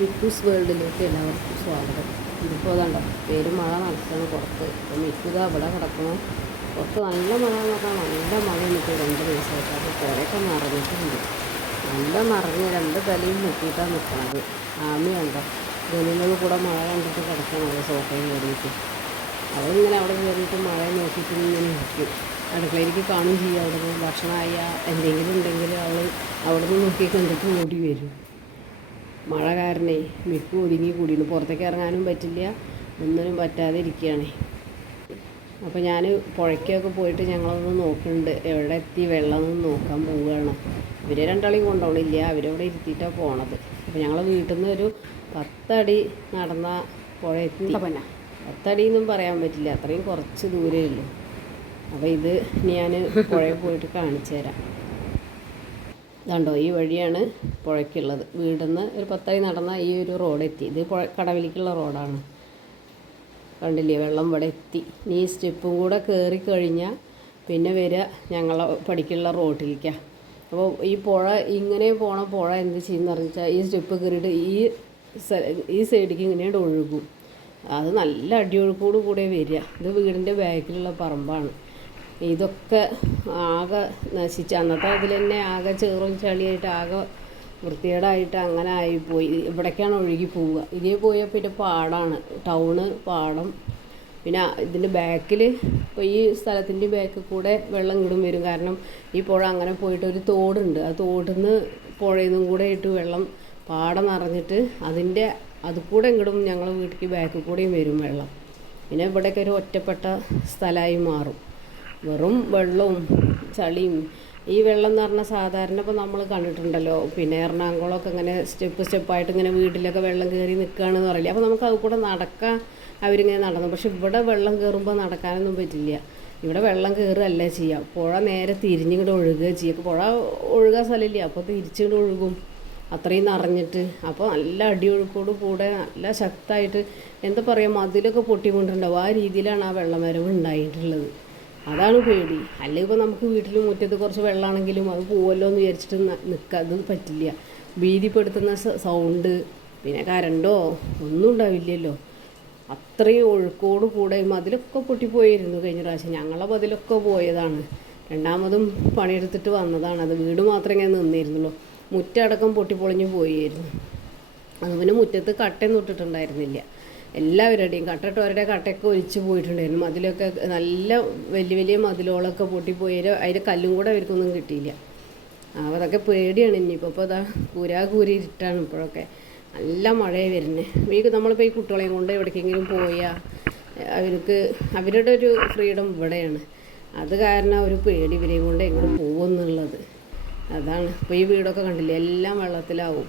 മിക്കൂസ് വേൾഡിലേക്ക് എല്ലാവർക്കും സ്വാഗതം. ഇതിപ്പോൾ അതുണ്ടോ പേര് മഴ നടക്കുകയാണ് പുറത്ത്. അപ്പോൾ മിക്കുക ഇവിടെ കിടക്കണം. പുറത്ത് നല്ല മഴ എന്ന് പറഞ്ഞാൽ നല്ല മഴ എനിക്ക് 2 ദിവസമായിട്ട്. അപ്പോൾ പുഴയൊക്കെ നിറഞ്ഞിട്ടുണ്ട്. നല്ല നിറഞ്ഞ് 2 തലയും മുക്കിയിട്ടാണ് നിൽക്കുന്നത്. ആമയുണ്ടോ ജനങ്ങൾ കൂടെ മഴ കണ്ടിട്ട് കിടക്കണം സോഫയിൽ കയറിയിട്ട്. അവരിങ്ങനെ അവിടെ കയറിയിട്ട് മഴ നോക്കിയിട്ട് ഇങ്ങനെ നിൽക്കും. അടുക്കളയിലേക്ക് കാണും ചെയ്യും. അവിടെ നിന്ന് ഭക്ഷണമായ എന്തെങ്കിലും ഉണ്ടെങ്കിൽ അവൾ അവിടെ നിന്ന് നോക്കി കണ്ടിട്ട് ഓടി വരും. മഴ കാരണേ മിക്ക ഒതുങ്ങി കൂടിയിരുന്നു. പുറത്തേക്ക് ഇറങ്ങാനും പറ്റില്ല, ഒന്നിനും പറ്റാതെ ഇരിക്കുകയാണ്. അപ്പോൾ ഞാൻ പുഴയ്ക്കൊക്കെ പോയിട്ട് ഞങ്ങളൊന്ന് നോക്കുന്നുണ്ട്, എവിടെ എത്തി വെള്ളം ഒന്ന് നോക്കാൻ പോവുകയാണ്. ഇവരെ രണ്ടാളെയും കൊണ്ടുപോകണില്ല, അവരവിടെ ഇരുത്തിയിട്ടാണ് പോണത്. അപ്പോൾ ഞങ്ങൾ വീട്ടിൽ നിന്ന് ഒരു 10 അടി നടന്ന പുഴ എത്തി. 10 അടിയൊന്നും പറയാൻ പറ്റില്ല, അത്രയും കുറച്ച് ദൂരമേ ഉള്ളൂ. അപ്പോൾ ഇത് ഞാൻ പുഴയിൽ പോയിട്ട് കാണിച്ചു തരാം. ഇതുണ്ടോ ഈ വഴിയാണ് പുഴയ്ക്കുള്ളത്. വീട്ടിൽ നിന്ന് ഒരു 10 അടി നടന്ന ഈ ഒരു റോഡ് എത്തി. ഇത് കടവിലേക്കുള്ള റോഡാണ്. കണ്ടില്ലേ വെള്ളം ഇവിടെ എത്തി. ഇനി ഈ സ്റ്റെപ്പും കൂടെ കയറി കഴിഞ്ഞാൽ പിന്നെ വരിക ഞങ്ങളെ പടിക്കുള്ള റോഡിലേക്കാണ്. അപ്പോൾ ഈ പുഴ ഇങ്ങനെ പോണ പുഴ എന്ത് ചെയ്യുമെന്ന് പറഞ്ഞാൽ ഈ സ്റ്റെപ്പ് കയറിയിട്ട് ഈ സൈഡിലേക്ക് ഇങ്ങനെയായിട്ട് ഒഴുകും. അത് നല്ല അടിയൊഴുക്കോട് കൂടെ വരിക. ഇത് വീടിൻ്റെ ബാക്കിലുള്ള പറമ്പാണ്. ഇതൊക്കെ ആകെ നശിച്ച് അന്നത്തെ അതിൽ തന്നെ ആകെ ചേറും ചളിയായിട്ട് ആകെ വൃത്തികേടായിട്ട് അങ്ങനെ ആയിപ്പോയി. ഇവിടേക്കാണ് ഒഴുകി പോവുക. ഇതേ പോയാൽ പിന്നെ പാടമാണ്, ടൗണ് പാടം. പിന്നെ ഇതിൻ്റെ ബാക്കിൽ ഇപ്പോൾ ഈ സ്ഥലത്തിൻ്റെ ബാക്കിൽ കൂടെ വെള്ളം ഇങ്ങോട്ടും വരും. കാരണം ഈ പുഴ അങ്ങനെ പോയിട്ട് ഒരു തോടുണ്ട്. ആ തോടിൽ നിന്ന് പുഴയിൽ നിന്നും കൂടെ ആയിട്ട് വെള്ളം പാടം നിറഞ്ഞിട്ട് അത് കൂടെ ഇങ്ങോട്ടും ഞങ്ങളെ വീട്ടിലേക്ക് ബാക്കിൽ കൂടെയും വരും വെള്ളം. പിന്നെ ഇവിടെയൊക്കെ ഒരു ഒറ്റപ്പെട്ട സ്ഥലമായി മാറും. വെറും വെള്ളവും ചളിയും. ഈ വെള്ളം എന്ന് പറഞ്ഞാൽ സാധാരണ ഇപ്പോൾ നമ്മൾ കണ്ടിട്ടുണ്ടല്ലോ, പിന്നെ എറണാകുളമൊക്കെ ഇങ്ങനെ സ്റ്റെപ്പായിട്ട് ഇങ്ങനെ വീട്ടിലൊക്കെ വെള്ളം കയറി നിൽക്കുകയാണെന്ന് പറയില്ല. അപ്പോൾ നമുക്ക് അത് കൂടെ നടക്കാൻ അവരിങ്ങനെ നടന്നു. പക്ഷെ ഇവിടെ വെള്ളം കയറുമ്പോൾ നടക്കാനൊന്നും പറ്റില്ല. ഇവിടെ വെള്ളം കയറുകയല്ല ചെയ്യുക, പുഴ നേരെ തിരിഞ്ഞിങ്ങോട്ട് ഒഴുകുക ചെയ്യുക. പുഴ ഒഴുകാൻ സ്ഥലമില്ല, അപ്പോൾ തിരിച്ചിങ്ങോട്ട് ഒഴുകും അത്രയും നിറഞ്ഞിട്ട്. അപ്പോൾ നല്ല അടിയൊഴുക്കോട് കൂടെ നല്ല ശക്തമായിട്ട് എന്താ പറയുക, മതിലൊക്കെ പൊട്ടിക്കൊണ്ടിട്ടുണ്ടാവും. ആ രീതിയിലാണ് ആ വെള്ളമരവ് ഉണ്ടായിട്ടുള്ളത്. അതാണ് പേടി. അല്ലെങ്കിൽ ഇപ്പോൾ നമുക്ക് വീട്ടിൽ മുറ്റത്ത് കുറച്ച് വെള്ളമാണെങ്കിലും അത് പോവല്ലോ എന്ന് വിചാരിച്ചിട്ട് അത് പറ്റില്ല. ഭീതിപ്പെടുത്തുന്ന സൗണ്ട്, പിന്നെ കരണ്ടോ ഒന്നും ഉണ്ടാവില്ലല്ലോ. അത്രയും ഒഴുക്കോട് കൂടെ മതിലൊക്കെ പൊട്ടിപ്പോയിരുന്നു കഴിഞ്ഞ പ്രാവശ്യം. ഞങ്ങളെ മതിലൊക്കെ പോയതാണ്. രണ്ടാമതും പണിയെടുത്തിട്ട് വന്നതാണ്. അത് വീട് മാത്രമേ ഇങ്ങനെ നിന്നിരുന്നുള്ളൂ. മുറ്റടക്കം പൊട്ടിപ്പൊളിഞ്ഞ് പോയിരുന്നു. അത് പിന്നെ മുറ്റത്ത് കട്ടയൊന്നും ഇട്ടിട്ടുണ്ടായിരുന്നില്ല. എല്ലാവരുടെയും കട്ടിട്ടവരുടെ കട്ടയൊക്കെ ഒലിച്ച് പോയിട്ടുണ്ടായിരുന്നു. മതിലൊക്കെ നല്ല വലിയ മതിലുകളൊക്കെ പൊട്ടിപ്പോയി. അതിൻ്റെ കല്ലും കൂടെ അവർക്കൊന്നും കിട്ടിയില്ല. അപ്പോൾ അതൊക്കെ പേടിയാണ് ഇനിയിപ്പോൾ. അപ്പോൾ അതാ കൂരി ഇരുട്ടാണ് ഇപ്പോഴൊക്കെ. നല്ല മഴയാണ് വരുന്നത്. നമ്മളിപ്പോൾ ഈ കുട്ടികളെയും കൊണ്ട് എവിടേക്കെങ്കിലും പോയാൽ അവരുടെ ഒരു ഫ്രീഡം ഇവിടെയാണ്. അത് കാരണം ഒരു പേടി ഇവരെയും കൊണ്ട് എങ്ങോട്ട് പോകുമെന്നുള്ളത്. അതാണ്. ഇപ്പോൾ ഈ വീടൊക്കെ കണ്ടില്ലേ, എല്ലാം വെള്ളത്തിലാവും.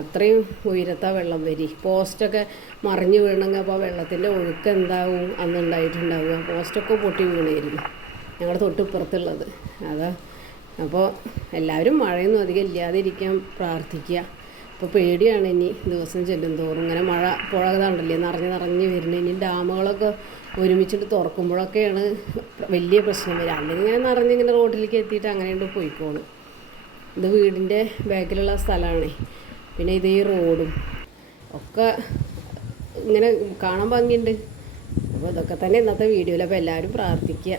അത്രയും ഉയരത്താ വെള്ളം വരി. പോസ്റ്റൊക്കെ മറിഞ്ഞ് വീണെങ്കിൽ അപ്പോൾ വെള്ളത്തിൻ്റെ ഒഴുക്ക് എന്താവും അന്നുണ്ടായിട്ടുണ്ടാവുക. പോസ്റ്റൊക്കെ പൊട്ടി വീണായിരുന്നു ഞങ്ങളുടെ തൊട്ടിപ്പുറത്തുള്ളത്. അതാ. അപ്പോൾ എല്ലാവരും മഴയൊന്നും അധികം ഇല്ലാതിരിക്കാൻ പ്രാർത്ഥിക്കുക. ഇപ്പോൾ പേടിയാണ് ഇനി ദിവസം ചെല്ലും തോറും. ഇങ്ങനെ മഴ പുഴ കണ്ടല്ലേ നിറഞ്ഞ് വരുന്നത്. ഇനി ഡാമുകളൊക്കെ ഒരുമിച്ചിട്ട് തുറക്കുമ്പോഴൊക്കെയാണ് വലിയ പ്രശ്നം വരിക. അല്ലെങ്കിൽ ഇങ്ങനെ നിറഞ്ഞിങ്ങനെ റോഡിലേക്ക് എത്തിയിട്ട് അങ്ങനെയുണ്ട് പോയിക്കോളും. ഇത് വീടിൻ്റെ ബാക്കിലുള്ള സ്ഥലമാണേ. പിന്നെ ഇത് ഈ റോഡും ഒക്കെ ഇങ്ങനെ കാണാൻ ഭംഗിയുണ്ട്. അപ്പോൾ ഇതൊക്കെ തന്നെ ഇന്നത്തെ വീഡിയോയിൽ. അപ്പോൾ എല്ലാവരും പ്രാർത്ഥിക്കുക.